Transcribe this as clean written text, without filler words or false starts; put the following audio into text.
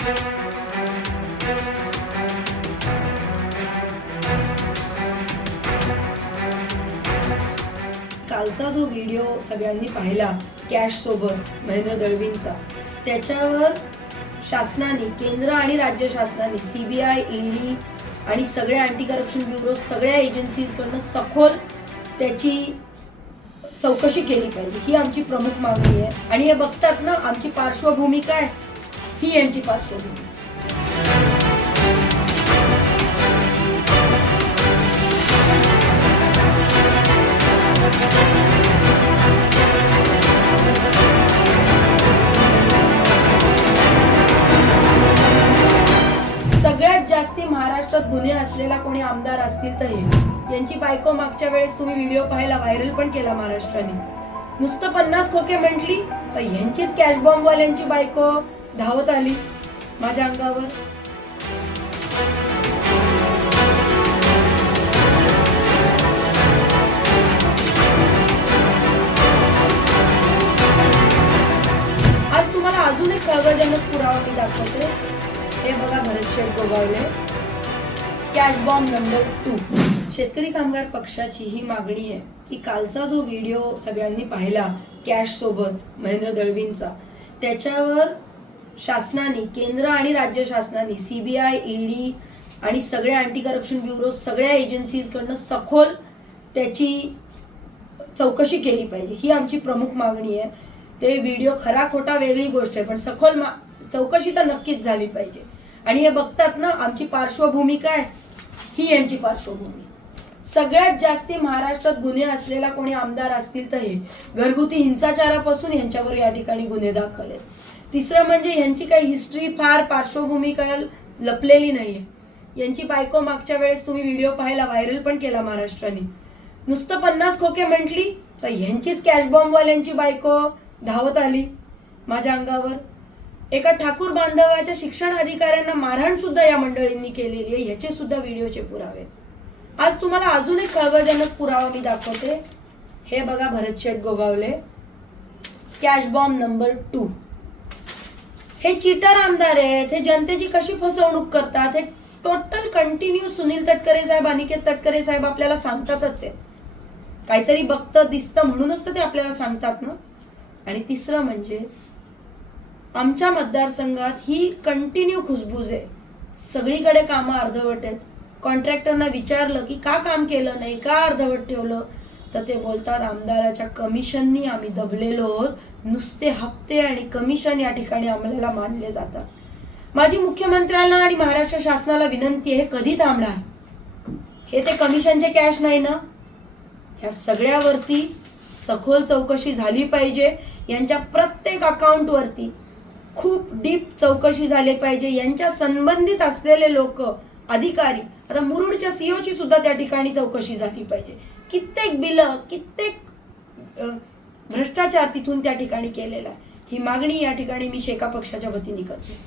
कालचा जो व्हिडिओ सगळ्यांनी पाहिला कॅश सोबत महेंद्र दळवींचा, त्याच्यावर शासनाने, केंद्र आणि राज्य शासनाने, सीबीआय, ईडी आणि सगळ्या अँटी करप्शन ब्युरो, सगळ्या एजन्सीजकडनं सखोल त्याची चौकशी केली पाहिजे, ही आमची प्रमुख मागणी आहे. आणि हे बघतात ना आमची पार्श्वभूमी काय, ही यांची पार्श्वभूमी. सगळ्यात जास्ती महाराष्ट्रात गुन्हे असलेला कोणी आमदार असतील तर हे. यांची बायको मागच्या वेळेस तुम्ही व्हिडिओ पाहिला, व्हायरल पण केला महाराष्ट्राने. नुसतं 50 खोके म्हटली तर यांचीच कॅश बॉम्ब वाल्यांची बायको धावत आली माझ्या अंगावर. आज तुम्हाला अजून एक खळबळजनक पुरावा मी दाखवते. हे बघा, भरतशेठ गोगावले, कॅश बॉम्ब नंबर 2. शेतकरी कामगार पक्षाची ही मागणी आहे की कालचा जो व्हिडिओ सगळ्यांनी पाहिला कॅश सोबत महेंद्र दळवींचा, त्याच्यावर शासनाने, केंद्र आणि राज्य शासनाने, सीबीआय, ईडी आणि सगळ्या अँटी करप्शन ब्युरो, सगळ्या एजन्सीजकडनं सखोल त्याची चौकशी केली पाहिजे, ही आमची प्रमुख मागणी आहे. ते व्हिडिओ खरा खोटा वेगळी गोष्ट आहे, पण सखोल चौकशी तर नक्कीच झाली पाहिजे. आणि हे बघतात ना आमची पार्श्वभूमी काय, ही यांची पार्श्वभूमी. सगळ्यात जास्ती महाराष्ट्रात गुन्हे असलेला कोणी आमदार असतील तर हे. घरगुती हिंसाचारापासून यांच्यावर या ठिकाणी गुन्हे दाखल आहेत. तिसरं म्हणजे यांची काही हिस्ट्री, फार पार्श्वभूमी काय लपलेली नाहीये. यांची बायको मागच्या वेळेस तुम्ही व्हिडिओ पाहिला, व्हायरल पण केला महाराष्ट्राने. नुसतं 50 खोके म्हटली तर यांचीच कॅश बॉम्ब वाल्यांची बायको धावत आली माझ्या अंगावर. एका ठाकूर बांधवाच्या शिक्षण अधिकाऱ्यांना मारहाण सुद्धा या मंडळींनी केलेली आहे, याचे सुद्धा व्हिडिओचे पुरावे. आज तुम्हाला अजून एक खळबळजनक पुरावा मी दाखवते. हे बघा, भरतशेठ गोगावले, कॅश बॉम्ब नंबर 2. हे चीटर आमदार आहेत. हे जनतेची कशी फसवणूक करतात हे टोटल कंटिन्यू सुनील तटकरे साहेब, अनिकेत तटकरे साहेब आपल्याला सांगतातच आहेत. काहीतरी बघतं दिसतं म्हणूनच तर ते आपल्याला सांगतात ना. आणि तिसरं म्हणजे आमच्या मतदारसंघात ही कंटिन्यू खुसबूज आहे. सगळीकडे कामं अर्धवट आहेत. कॉन्ट्रॅक्टरना विचारलं की का काम केलं नाही, का अर्धवट ठेवलं, तर ते बोलतात आमदाराच्या कमिशननी आम्ही दबलेलो आहोत. नुसते हप्ते आणि कमिशन या ठिकाणी आम्हाला मानले जातात. माझी मुख्यमंत्र्यांना आणि महाराष्ट्र शासनाला विनंती आहे, कधी थांबणार? हे ते कमिशनचे कॅश नाही ना, ह्या सगळ्यावरती सखोल चौकशी झाली पाहिजे. यांच्या प्रत्येक अकाउंटवरती खूप डीप चौकशी झाली पाहिजे. यांच्या संबंधित असलेले लोक, अधिकारी, आता मुरुडच्या सीओची सुद्धा त्या ठिकाणी चौकशी झाली पाहिजे. कित्येक बिलं, कित्येक भ्रष्टाचार तिथून त्या ठिकाणी केलेला आहे. ही मागणी या ठिकाणी मी शेका पक्षाच्या वतीने करते.